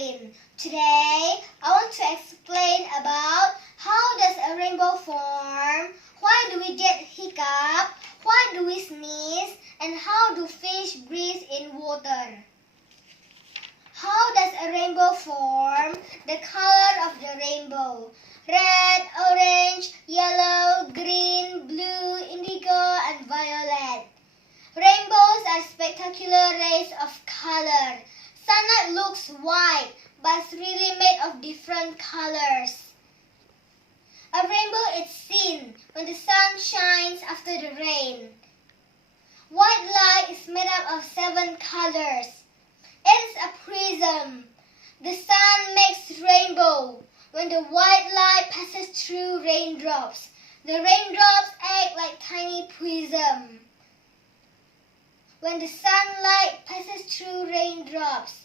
Refalynn. Today, I want to explain about how does a rainbow form, why do we get hiccup, why do we sneeze, and how do fish breathe in water. How does a rainbow form? The color of the rainbow: red, orange, yellow, green, blue, indigo, and violet. Rainbows are spectacular rays of color. Sunlight looks white, but it's really made of different colors. A rainbow is seen when the sun shines after the rain. White light is made up of 7 colors. It is a prism. The sun makes rainbow when the white light passes through raindrops. The raindrops act like tiny prisms. When the sunlight passes through raindrops,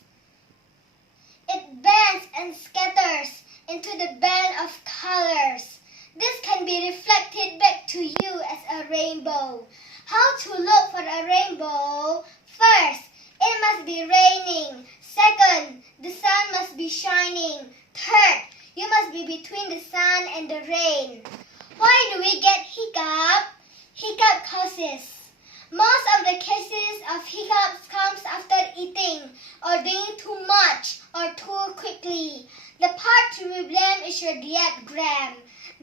it bends and scatters into the band of colors. This can be reflected back to you as a rainbow. How to look for a rainbow? First, it must be raining. Second, the sun must be shining. Third, you must be between the sun and the rain. Why do we get hiccup? Hiccup causes. Most of the cases of hiccups comes after eating or doing too much or too quickly. The part to be blamed is your diaphragm.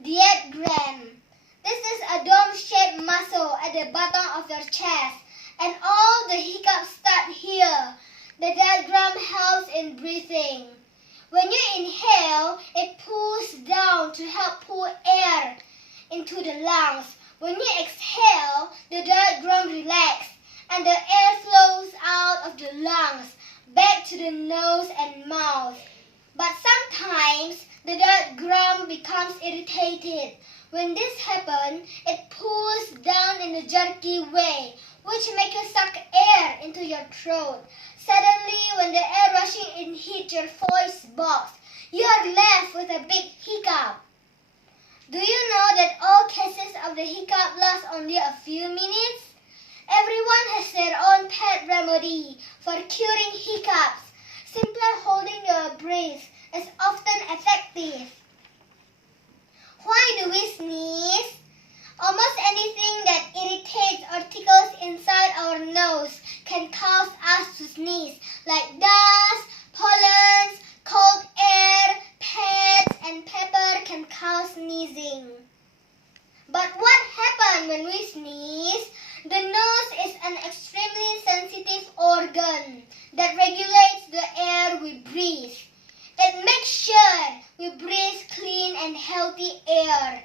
Diaphragm. This is a dome-shaped muscle at the bottom of your chest, and all the hiccups start here. The diaphragm helps in breathing. When you inhale, it pulls down to help pull air into the lungs. When you exhale, the diaphragm relaxes and the air flows out of the lungs back to the nose and mouth. But sometimes the diaphragm becomes irritated. When this happens, it pulls down in a jerky way, which makes you suck air into your throat. Suddenly, when the air rushing in hits your voice box, you are left with a big hiccup. Do you know that all cases of the hiccup last only a few minutes? Everyone has their own pet remedy for curing hiccups. Simply holding your breath is often effective. Why do we sneeze? Almost anything that irritates or tickles inside our nose can cause us to sneeze, like dust, pollen, cold air, pets, and pepper can cause sneezing. But what happens when we sneeze? The nose is an extremely sensitive organ that regulates the air we breathe. It makes sure we breathe clean and healthy air.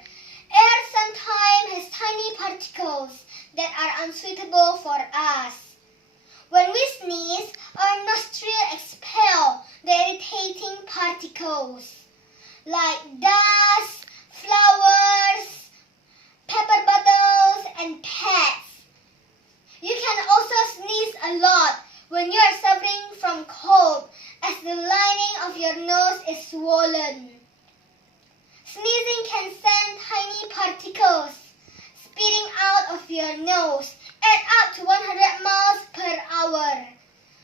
Air sometimes has tiny particles that are unsuitable for us. When we sneeze, our nostrils expel the irritating particles like dust, flowers, pepper bottles, and pets. You can also sneeze a lot when you are suffering from cold, as the lining of your nose is swollen. Sneezing can send tiny particles spitting out of your nose at up to 100 miles per hour.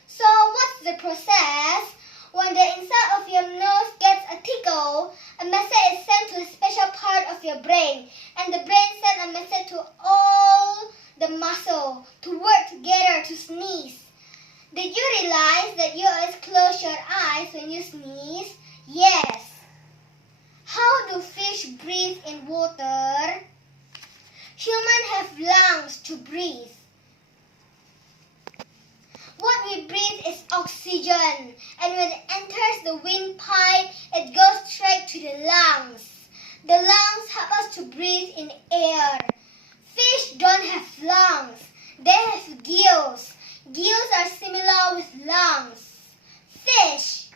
So what's the process? When the inside of your nose gets a tickle, a message is sent to a special part of your brain, and the brain sends a message to all the muscle to work together to sneeze. Did you realize that you always close your eyes when you sneeze? Yes. How do fish breathe in water? Humans have lungs to breathe. What we breathe is oxygen, and when it enters the windpipe, it goes straight to the lungs. The lungs help us to breathe in air. Fish don't have lungs. They have gills. Gills are similar with lungs. Fish,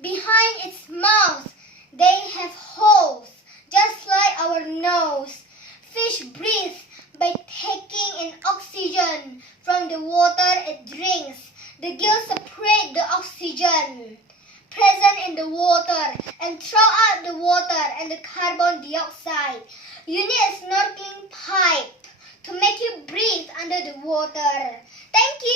behind its mouth, they have holes, just like our nose. Fish breathe by taking in oxygen from the water it drinks. The gills separate the oxygen present in the water and throw out the water and the carbon dioxide. You need a snorkeling pipe to make you breathe under the water. Thank you.